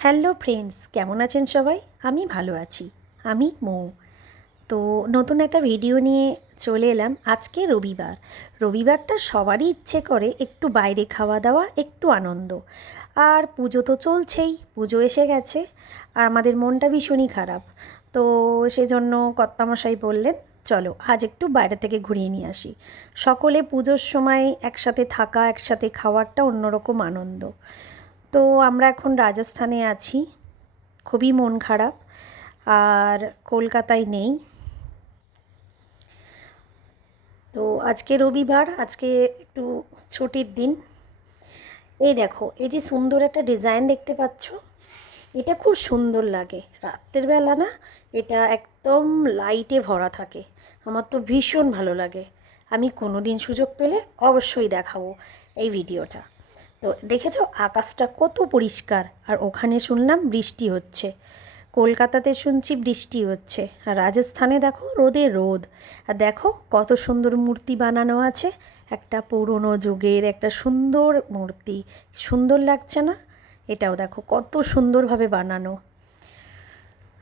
Hello friends, কেমন আছেন সবাই? আমি ভালো আছি। আমি মৌ। তো নতুন একটা ভিডিও নিয়ে চলে এলাম। আজকে রবিবার। রবিবারটা সবারই ইচ্ছে করে একটু বাইরে খাওয়া দাওয়া, একটু আনন্দ। আর পুজো তো চলছেই, পুজো এসে গেছে। আর আমাদের মনটা ভীষণই খারাপ। তো সেজন্য কর্তামশাই বললেন, চলো আজ একটু বাইরে থেকে ঘুরিয়ে নিয়ে আসি। সকলে পুজোর সময় একসাথে থাকা, একসাথে খাওয়া একটা অন্যরকম আনন্দ। তো আমরা এখন রাজস্থানে আছি। খুবই মন খারাপ। আর কলকাতায় নেই। তো আজকে রবিবার, আজকে একটু ছুটির দিন। এই দেখো, এই যে সুন্দর একটা ডিজাইন দেখতে পাচ্ছ, এটা খুব সুন্দর লাগে রাত্রের বেলা না। এটা একদম লাইটে ভরা থাকে। আমার তো ভীষণ ভালো লাগে। আমি কোনো দিন সুযোগ পেলে অবশ্যই দেখাবো এই ভিডিওটা। তো দেখেছো আকাশটা কত পরিষ্কার, আর ওখানে শুনলাম বৃষ্টি হচ্ছে। কলকাতাতে শুনছি বৃষ্টি হচ্ছে, আর রাজস্থানে দেখো রোদে রোদ। আর দেখো কত সুন্দর মূর্তি বানানো আছে। একটা পুরনো যুগের একটা সুন্দর মূর্তি, সুন্দর লাগছে না? এটাও দেখো কত সুন্দরভাবে বানানো।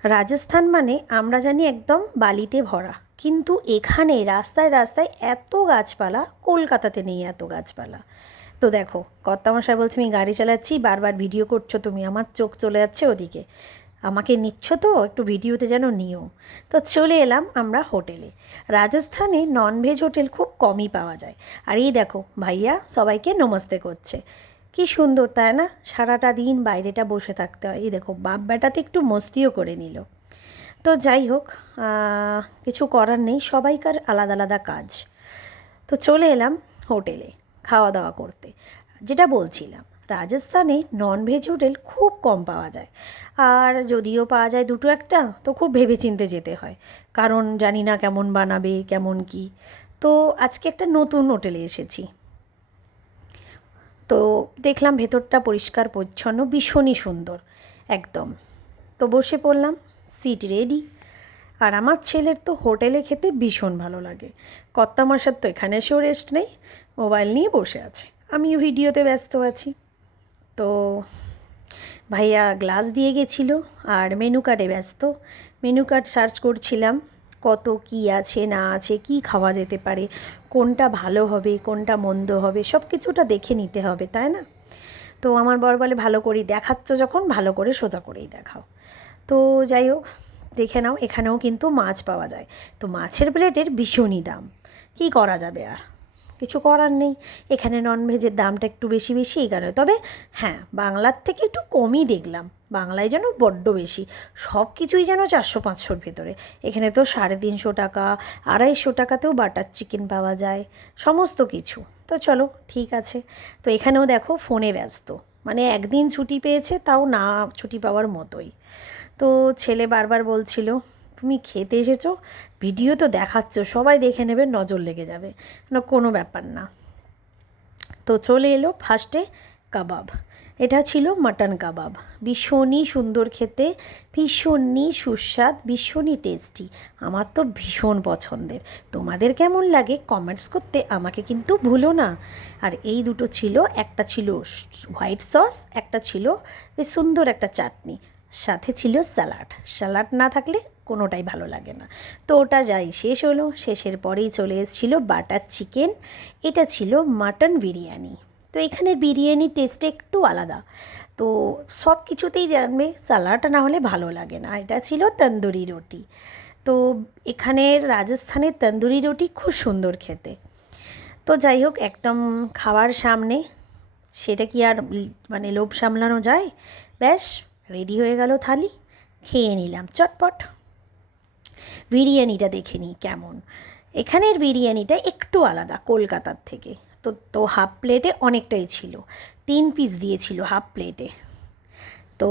রাজস্থান মানে আমরা জানি একদম বালিতে ভরা, কিন্তু এখানে রাস্তায় রাস্তায় এত গাছপালা, কলকাতাতে নেই এত গাছপালা। তো দেখো, কর্তামশাই বলছে আমি গাড়ি চালাচ্ছি, বারবার ভিডিও করছো তুমি, আমার চোখ চলে যাচ্ছে ওদিকে। আমাকে নিচ্ছ তো একটু ভিডিওতে যেন নিও। তো চলে এলাম আমরা হোটেলে। রাজস্থানে ননভেজ হোটেল খুব কমই পাওয়া যায়। আর এই দেখো ভাইয়া সবাইকে নমস্তে করছে। কি সুন্দর তাই না? সারাটা দিন বাইরেটা বসে থাকতে হয়। এই দেখো বাপ বেটাতে একটু মস্তিও করে নিল। তো যাই হোক, কিছু করার নেই, সবাইকার আলাদা আলাদা কাজ। তো চলে এলাম হোটেলে খাওয়া দাওয়া করতে। যেটা বলছিলাম, রাজস্থানে ননভেজ হোটেল খুব কম পাওয়া যায়। আর যদিও পাওয়া যায় দুটো একটা, তো খুব ভেবেচিন্তে যেতে হয়, কারণ জানি না কেমন বানাবে কেমন কি। তো আজকে একটা নতুন হোটেলে এসেছি। তো দেখলাম ভেতরটা পরিষ্কার পরিচ্ছন্ন, ভীষণই সুন্দর একদম। তো বসে পড়লাম, সিট রেডি। আর আমার ছেলের তো হোটেলে খেতে ভীষণ ভালো লাগে। কর্তামশার তো এখানে এসেও রেস্ট নেই, মোবাইল নিয়ে বসে আছে, আমিও ভিডিওতে ব্যস্ত আছি। তো ভাইয়া গ্লাস দিয়ে গেছিলো, আর মেনু কার্ডে ব্যস্ত। মেনু কার্ড সার্চ করছিলাম, কত কি আছে না আছে, কি খাওয়া যেতে পারে, কোনটা ভালো হবে কোনটা মন্দ হবে, সব কিছুটা দেখে নিতে হবে তাই না? তো আমার বর বলে, ভালো করেই দেখাচ্ছ যখন ভালো করে সোজা করেই দেখাও। তো যাই হোক, দেখে নাও এখানেও কিন্তু মাছ পাওয়া যায়। তো মাছের প্লেটের ভীষণই দাম, কী করা যাবে আর, কিছু করার নেই। এখানে ননভেজের দামটা একটু বেশি বেশি এই কারণে। তবে হ্যাঁ, বাংলার থেকে একটু কমই দেখলাম। বাংলায় যেন বড্ড বেশি, সব কিছুই যেন 400-500-র ভেতরে। এখানে তো 350 টাকা, 250 টাকাতেও বাটার চিকেন পাওয়া যায়, সমস্ত কিছু। তো চলো ঠিক আছে। তো এখানেও দেখো ফোনে ব্যস্ত, মানে একদিন ছুটি পেয়েছে, তাও না ছুটি পাওয়ার মতোই। তো ছেলে বারবার বলছিল, তুমি খেতে এসেছো, ভিডিও তো দেখাচ্ছ, সবাই দেখে নেবে, নজর লেগে যাবে। না, কোনো ব্যাপার না। তো চলে এলো ফার্স্টে কাবাব। এটা ছিল মাটন কাবাব। ভীষণই সুন্দর খেতে, ভীষণই সুস্বাদ, ভীষণই টেস্টি। আমার তো ভীষণ পছন্দের। তোমাদের কেমন লাগে কমেন্টস করতে আমাকে কিন্তু ভুলো না। আর এই দুটো ছিল, একটা ছিল হোয়াইট সস, একটা ছিল বেশ সুন্দর একটা চাটনি, সাথে ছিল স্যালাড। স্যালাড না থাকলে কোনোটাই ভালো লাগে না। তো ওটা যাই শেষ হলো, শেষের পরেই চলে এসেছিলো বাটার চিকেন। এটা ছিল মাটন বিরিয়ানি। তো এখানের বিরিয়ানির টেস্টটা একটু আলাদা। তো সব কিছুতেই জানবে স্যালাড না হলে ভালো লাগে না। এটা ছিল তন্দুরি রুটি। তো এখানের রাজস্থানের তন্দুরি রুটি খুব সুন্দর খেতে। তো যাই হোক, একদম খাওয়ার সামনে, সেটা কি আর মানে লোভ সামলানো যায়? ব্যাস, রেডি হয়ে গেল থালি, খেয়ে নিলাম চটপট। বিরিয়ানিটা দেখে নিই কেমন। এখানের বিরিয়ানিটা একটু আলাদা কলকাতার থেকে। তো তো হাফ প্লেটে অনেকটাই ছিল, 3 পিস দিয়েছিল হাফ প্লেটে। তো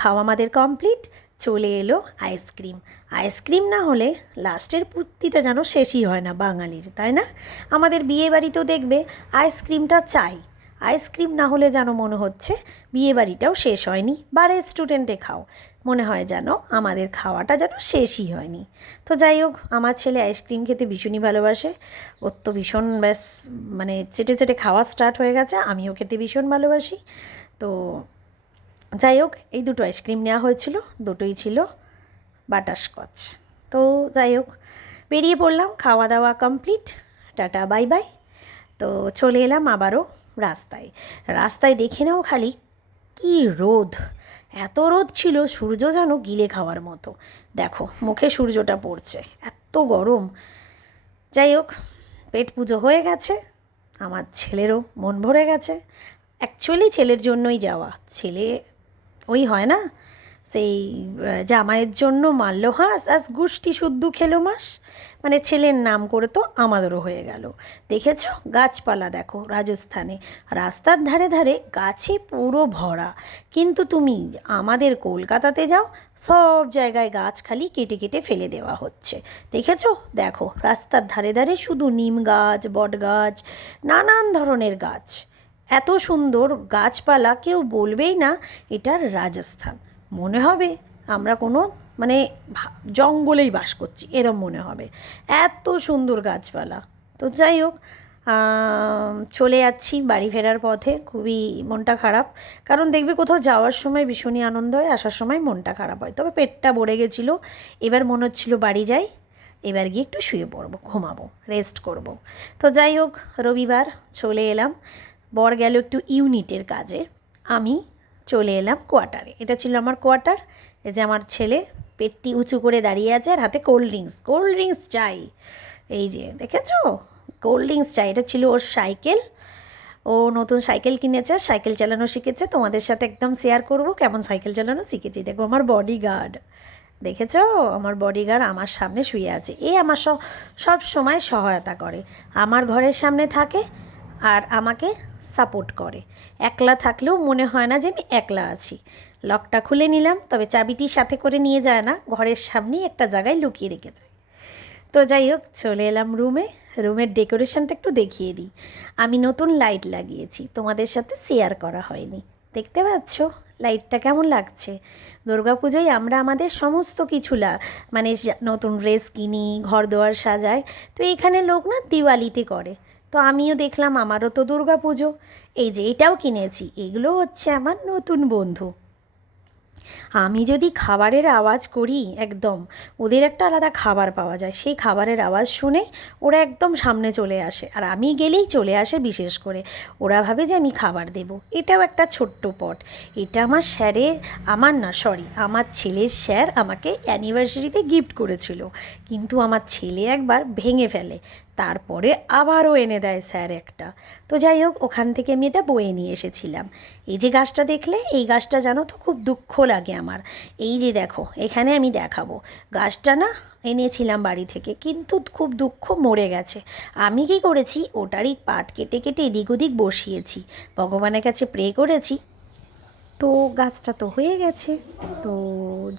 খাওয়া আমাদের কমপ্লিট। চলে এলো আইসক্রিম। আইসক্রিম না হলে লাস্টের পূর্তিটা যেন শেষই হয় না বাঙালির, তাই না? আমাদের বিয়েবাড়িতেও দেখবে আইসক্রিমটা চাই। আইসক্রিম না হলে যেন মনে হচ্ছে বিয়েবাড়িটাও শেষ হয়নি, বা রেস্টুরেন্টে খাও, মনে হয় যেন আমাদের খাওয়াটা যেন শেষই হয়নি। তো যাই হোক, আমার ছেলে আইসক্রিম খেতে ভীষণই ভালোবাসে। ওর তো ভীষণ ব্যাস, মানে চেটে চেটে খাওয়া স্টার্ট হয়ে গেছে। আমিও খেতে ভীষণ ভালোবাসি। তো যাই হোক, এই দুটো আইসক্রিম নেওয়া হয়েছিল, দুটোই ছিল বাটারস্কচ। তো যাই হোক, বেরিয়ে পড়লাম, খাওয়া দাওয়া কমপ্লিট, টাটা বাই বাই। তো চলে এলাম আবারও রাস্তায়। রাস্তায় দেখে নাও খালি কি রোদ, এত রোদ ছিল, সূর্য যেন গিলে খাওয়ার মতো। দেখো মুখে সূর্যটা পড়ছে, এত গরম। যাই হোক, পেট পুজো হয়ে গেছে, আমার ছেলেরও মন ভরে গেছে। অ্যাকচুয়ালি ছেলের জন্যই যাওয়া। ছেলে ওই হয় না, সেই জামাইয়ের জন্য মারল হাঁস আজ গোষ্ঠী শুদ্ধ খেলো মাস, মানে ছেলের নাম করে তো আমাদেরও হয়ে গেল। দেখেছো গাছপালা দেখো রাজস্থানে, রাস্তার ধারে ধারে গাছে পুরো ভরা। কিন্তু তুমি আমাদের কলকাতাতে যাও, সব জায়গায় গাছ খালি কেটে কেটে ফেলে দেওয়া হচ্ছে। দেখেছো, দেখো রাস্তার ধারে ধারে শুধু নিম গাছ, বট গাছ, নানান ধরনের গাছ। এত সুন্দর গাছপালা, কেউ বলবেই না এটা রাজস্থান। মনে হবে আমরা কোনো মানে জঙ্গলেই বাস করছি, এরম মনে হবে, এত সুন্দর গাছপালা। তো যাই হোক, চলে যাচ্ছি বাড়ি ফেরার পথে, খুবই মনটা খারাপ। কারণ দেখবে কোথাও যাওয়ার সময় ভীষণই আনন্দ হয়, আসার সময় মনটা খারাপ হয়। তবে পেটটা ভরে গেছিলো, এবার মনে হচ্ছিল বাড়ি যাই, এবার গিয়ে একটু শুয়ে পড়বো, ঘুমাবো, রেস্ট করব। তো যাই হোক, রবিবার চলে এলাম। বর গেল একটু ইউনিটের কাজে, আমি চলে এলাম কোয়ার্টারে। এটা ছিল আমার কোয়ার্টার। এই যে আমার ছেলে পেটটি উঁচু করে দাঁড়িয়ে আছে, আর হাতে কোল্ড ড্রিঙ্কস, কোল্ড ড্রিঙ্কস চাই। এই যে দেখেছো, কোল্ড ড্রিঙ্কস চাই। এটা ছিল ওর সাইকেল, ও নতুন সাইকেল কিনেছে, সাইকেল চালানো শিখেছে। তোমাদের সাথে একদম শেয়ার করব কেমন সাইকেল চালানো শিখেছি। দেখো আমার বডিগার্ড, দেখেছো আমার বডিগার্ড আমার সামনে শুয়ে আছে। এ আমার সব সময় সহায়তা করে, আমার ঘরের সামনে থাকে আর আমাকে সাপোর্ট করে। একলা থাকলেও মনে হয় না যে আমি একলা আছি। লকটা খুলে নিলাম, তবে চাবিটি সাথে করে নিয়ে যায় না, ঘরের সামনেই একটা জায়গায় লুকিয়ে রেখে যায়। তো যাই হোক, চলে এলাম রুমে। রুমের ডেকোরেশনটা একটু দেখিয়ে দিই। আমি নতুন লাইট লাগিয়েছি, তোমাদের সাথে শেয়ার করা হয়নি। দেখতে পাচ্ছ লাইটটা কেমন লাগছে? দুর্গাপুজোয় আমরা আমাদের সমস্ত কিছু মানে নতুন ড্রেস কিনি, ঘর দোয়ার সাজাই। তো এখানে লোক না দিওয়ালিতে করে, তো আমিও দেখলাম আমারও তো দুর্গাপুজো, এই যে এটাও কিনেছি। এগুলো হচ্ছে আমার নতুন বন্ধু। আমি যদি খাবারের আওয়াজ করি, একদম ওদের একটা আলাদা খাবার পাওয়া যায়, সেই খাবারের আওয়াজ শুনে ওরা একদম সামনে চলে আসে, আর আমি গেলেই চলে আসে। বিশেষ করে ওরা ভাবে যে আমি খাবার দেব। এটাও একটা ছোট্ট পট। এটা আমার স্যারের, আমার ছেলের স্যার আমাকে অ্যানিভার্সারিতে গিফট করেছিল, কিন্তু আমার ছেলে একবার ভেঙে ফেলে, তারপরে আবারও এনে দেয় স্যার একটা। তো যাই হোক, ওখান থেকে আমি এটা বয়ে নিয়ে এসেছিলাম। এই যে গাছটা দেখলে, এই গাছটা জানো তো খুব দুঃখ লাগে আমার। এই যে দেখো, এখানে আমি দেখাবো, গাছটা না এনেছিলাম বাড়ি থেকে, কিন্তু খুব দুঃখ, মরে গেছে। আমি কি করেছি, ওটারই পাট কেটে কেটে এদিক ওদিক বসিয়েছি, ভগবানের কাছে প্রে করেছি। তো গাছটা তো হয়ে গেছে। তো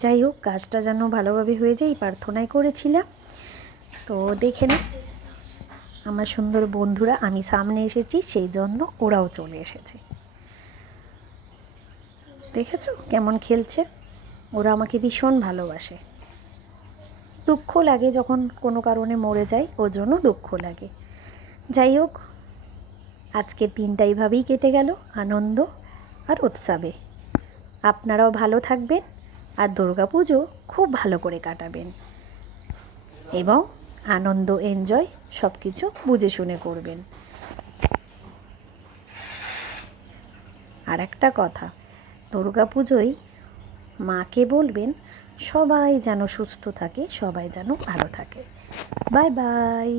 যাই হোক, গাছটা যেন ভালোভাবে হয়ে যায় এই প্রার্থনাই করেছিলাম। তো দেখে না আমার সুন্দর বন্ধুরা, আমি সামনে এসেছি সেই জন্য ওরাও চলে এসেছে। দেখেছো কেমন খেলছে? ওরা আমাকে ভীষণ ভালোবাসে। দুঃখ লাগে যখন কোনো কারণে মরে যায়, ওর জন্য দুঃখ লাগে। যাই হোক, আজকের দিনটা এইভাবেই কেটে গেল আনন্দ আর উৎসবে। আপনারাও ভালো থাকবেন আর দুর্গাপুজো খুব ভালো করে কাটাবেন, এবং আনন্দ, এনজয় সব কিছু বুঝে শুনে করবেন। আর একটা কথা, দুর্গাপুজোয় মাকে বলবেন সবাই যেন সুস্থ থাকে, সবাই যেন ভালো থাকে। Bye bye.